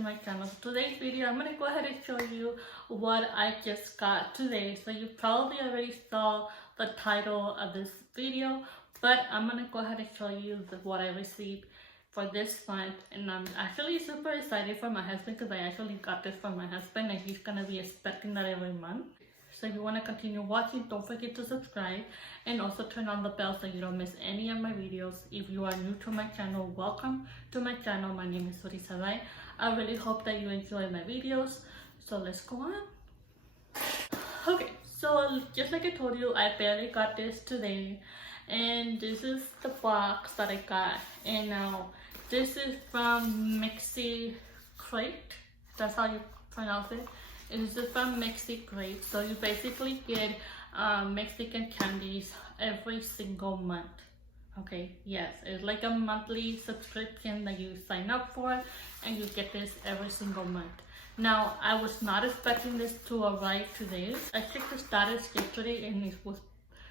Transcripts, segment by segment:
to my channel. So today's video, I'm gonna go ahead and show you what I just got today. So you probably already saw the title of this video, but I'm gonna go ahead and show you what I received for this month. And I'm actually super excited for my husband because I actually got this for my husband and he's gonna be expecting that every month. So if you want to continue watching, don't forget to subscribe and also turn on the bell so you don't miss any of my videos. If you are new to my channel, welcome to my channel. My name is Sarai. I really hope that you enjoy my videos. So let's go on. Okay, so just like I told you, I barely got this today. And this is the box that I got. And now this is from MexiCrate. That's how you pronounce it. It's from MexiCrate. So you basically get Mexican candies every single month. Okay, yes, it's like a monthly subscription that you sign up for and you get this every single month. Now, I was not expecting this to arrive today. I checked the status yesterday and it was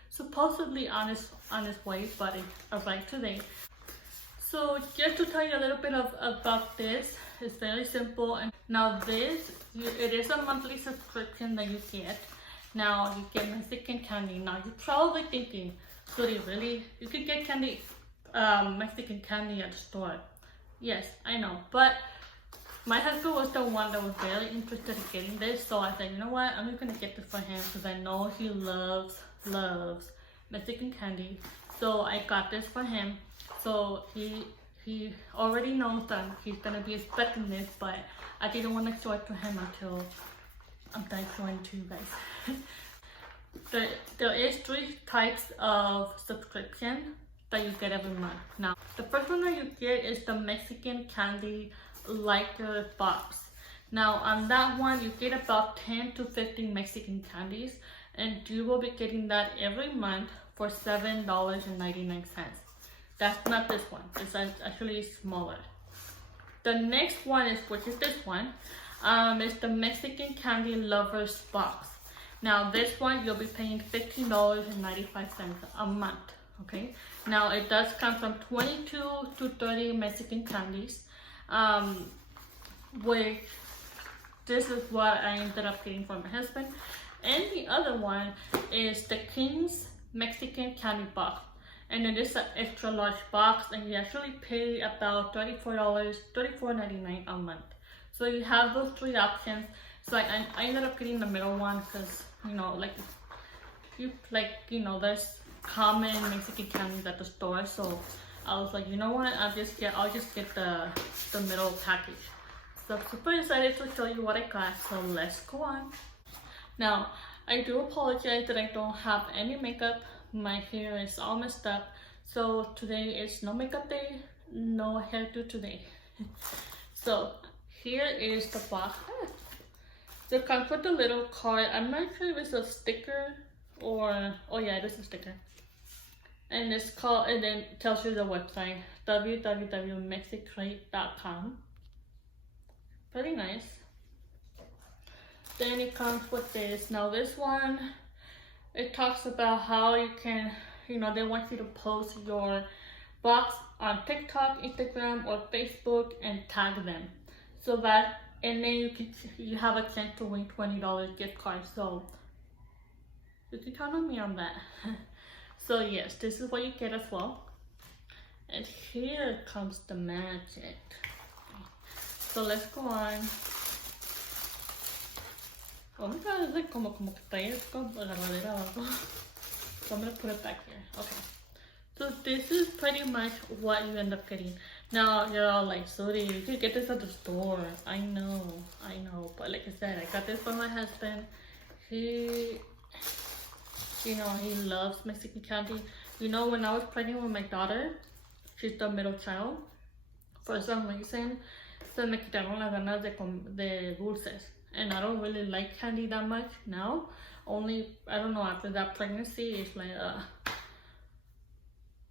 supposedly on its way, but it arrived today. So just to tell you a little bit about this, it's very simple. And now this, it is a monthly subscription that you get. Now you get Mexican candy. Now you're probably thinking, Suri, really? You could get candy, Mexican candy at the store. Yes, I know. But my husband was the one that was very interested in getting this. So I said, you know what? I'm just going to get this for him because I know he loves Mexican candy. So I got this for him. So he already knows that he's gonna be expecting this, but I didn't want to show it to him until I'm done showing to you guys. There is 3 types of subscription that you get every month. Now, the first one that you get is the Mexican candy liker box. Now, on that one, you get about 10 to 15 Mexican candies, and you will be getting that every month for $7.99. That's not this one. It's actually smaller. The next one is, which is this one, is the Mexican Candy Lovers Box. Now this one, you'll be paying $15.95 a month, okay? Now it does come from 22 to 30 Mexican candies, which this is what I ended up getting for my husband. And the other one is the King's Mexican Candy Box. And then it's an extra large box, and you actually pay about $34.99 a month. So you have those 3 options. So I ended up getting the middle one because, you know, there's common Mexican candies at the store. So I was like, you know what? I'll just get the middle package. So I'm super excited to show you what I got. So let's go on. Now, I do apologize that I don't have any makeup. My hair is all messed up, so today is no makeup day, no hairdo today. So here is the box. It comes with a little card. I'm not sure if it's a sticker or, oh yeah, it is a sticker. And it's called, and then it tells you the website, www.mexicrate.com. Pretty nice. Then it comes with this. Now this one, it talks about how you can, they want you to post your box on TikTok, Instagram, or Facebook and tag them. So that, and then you have a chance to win $20 gift card. So you can count on me on that. So yes, this is what you get as well. And here comes the magic. So let's go on. Oh my god, it's like como que traes con la agarradera abajo. So I'm gonna put it back here. Okay. So this is pretty much what you end up getting. Now you're all like, Suri, you could get this at the store. I know. But like I said, I got this for my husband. He loves Mexican candy. When I was pregnant with my daughter, she's the middle child. For some reason, se me quitaron las ganas de dulces. And I don't really like candy that much now. Only, I don't know, after that pregnancy, it's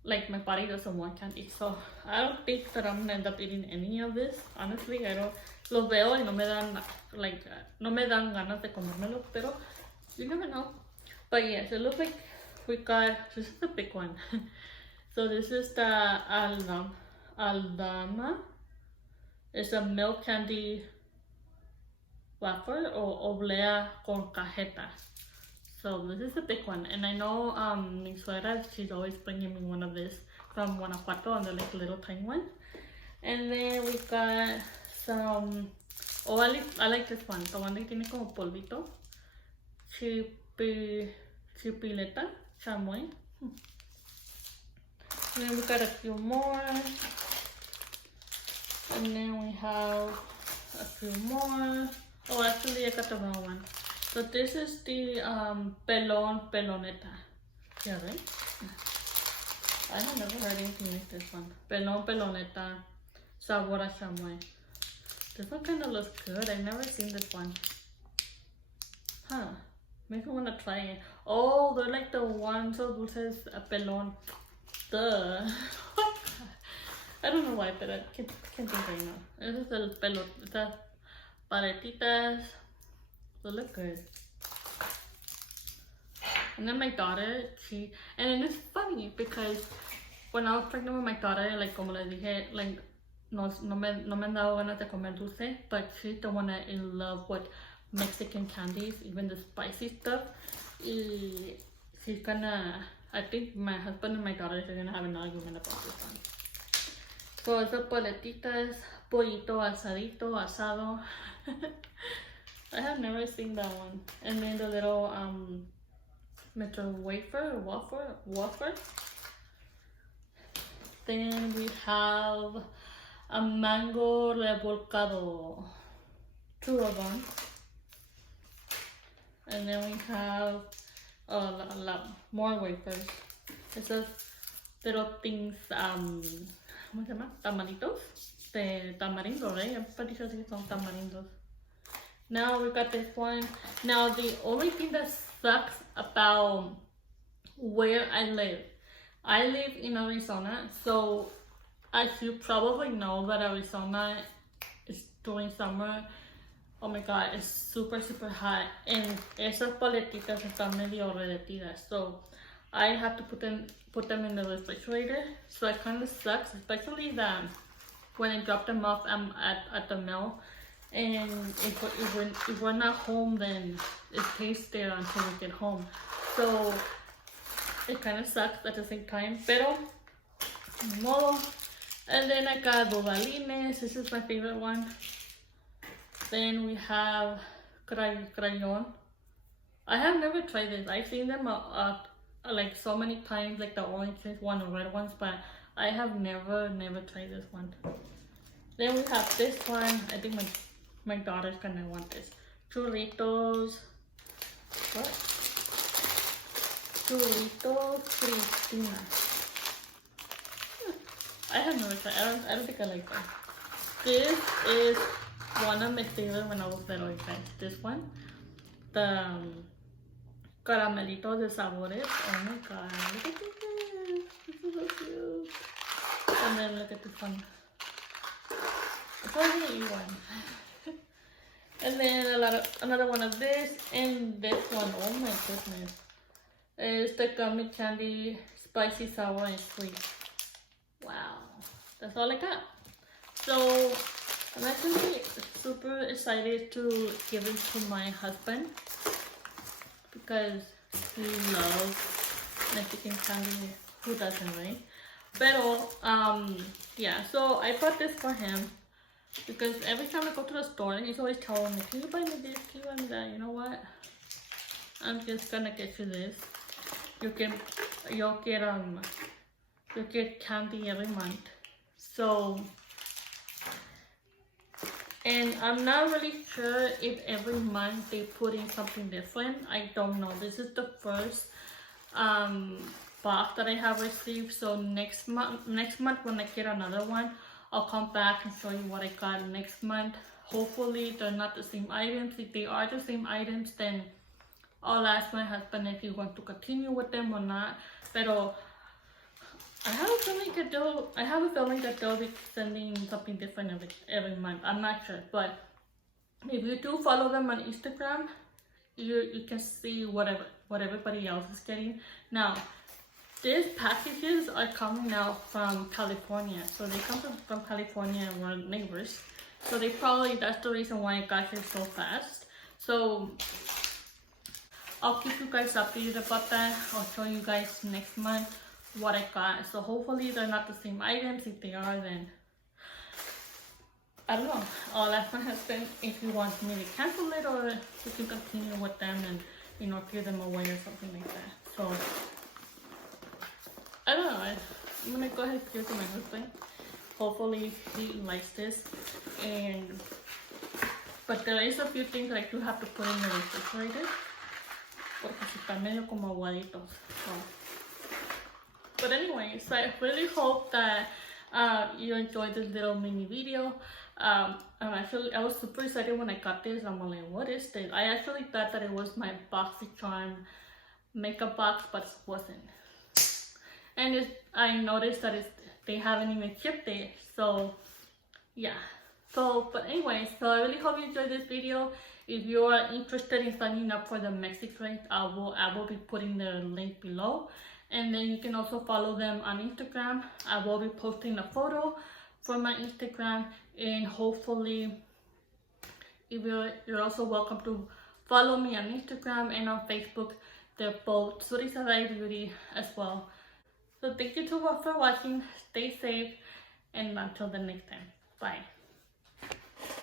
like my body doesn't want candy. So I don't think that I'm gonna end up eating any of this. Honestly, I don't. Los veo y no me dan ganas de comérmelo, pero you never know. But yes, it looks like we got, this is the big one. So this is the Aldama It's a milk candy wafer o oblea con cajeta. So this is a big one, and I know mi suegra, she's always bringing me one of this from Guanajuato, and they're like little tiny ones. And then we got some, oh I like this one, the one that tiene como polvito, chipileta, chamoy. And then we got a few more, and then we have a few more. Oh, actually I got the wrong one. So this is the peloneta. Yeah, right? I have never heard anything like this one. Peloneta, sabor a chamoy. This one kind of looks good. I've never seen this one. Huh. Maybe I want to try it. Oh, they're like the ones so dulces pelon. Duh. I don't know why, but I can't think right now. This is the pelota paletitas. They look good. And then my daughter, and it's funny because when I was pregnant with my daughter, like como les dije, like no me han dado ganas de comer dulce, but she's the one that in love with Mexican candies, even the spicy stuff. She's gonna, I think my husband and my daughter are gonna have an argument about this one. So it's the paletitas, pollito asadito, asado. I have never seen that one. And then the little metro wafer. Then we have a mango revolcado, 2 of them. And then we have a lot more wafers. It's just little things, ¿cómo se llama? Tamaritos. De tamarindo, right? I'm pretty sure these are tamarindos. Now we got this one. Now the only thing that sucks about where I live in Arizona, so as you probably know that Arizona is during summer. Oh my god, it's super hot, and esas paletitas están medio derretidas, so I have to put them in the refrigerator. So it kind of sucks, especially that when I drop them off at the mill. And if we're not home, then it stays there until we get home. So it kind of sucks at the same time, pero ni modo. And then I got bobalines. This is my favorite one. Then we have crayon. I have never tried this. I've seen them like so many times, like the orange one or red ones, but I have never tried this one. Then we have this one. I think my daughter's gonna want this. Churritos. What? Churritos Cristina. I have never tried. I don't think I like that. This is one of my favorites when I was little, guys. This one, the caramelitos de sabores. Oh my god! Look at this. This is so cute. And then look at this one. It's only an E one. And then another one of this, and this one, oh my goodness, is the gummy candy, spicy, sour, and sweet. Wow, that's all I got. So I'm actually super excited to give it to my husband because he loves Mexican candy. Who doesn't, right? Pero yeah, so I bought this for him. Because every time I go to the store, he's always telling me, can you buy me this, can you buy me that? You know what? I'm just gonna get you this. You'll get candy every month. So, and I'm not really sure if every month they put in something different. I don't know. This is the first box that I have received. So next month when I get another one, I'll come back and show you what I got next month. Hopefully they're not the same items. If they are the same items, then I'll ask my husband if he wants to continue with them or not. Pero I have a feeling that they'll be sending something different every month. I'm not sure, but if you do follow them on Instagram, you can see what everybody else is getting. Now, these packages are coming out from California. So they come from California and we're neighbors. So that's the reason why it got here so fast. So I'll keep you guys updated about that. I'll show you guys next month what I got. So hopefully they're not the same items. If they are, then I don't know. I'll ask my husband if he wants me to cancel it or we can continue with them and, you know, give them away or something like that. So I don't know. I'm gonna go ahead and give it to my husband. Hopefully he likes this. But there is a few things that I do have to put in the refrigerator. Porque si están medio como aguaditos. So. But anyways, I really hope that you enjoyed this little mini video. I was super excited when I got this. I'm like, what is this? I actually thought that it was my BoxyCharm makeup box, but it wasn't. And I noticed that they haven't even shipped it. So yeah. But anyways, so I really hope you enjoyed this video. If you are interested in signing up for the MexiCrate, I will be putting the link below. And then you can also follow them on Instagram. I will be posting a photo for my Instagram. And hopefully, if you're also welcome to follow me on Instagram and on Facebook. They're both Surisada Beauty as well. So thank you so much for watching. Stay safe. And until the next time. Bye.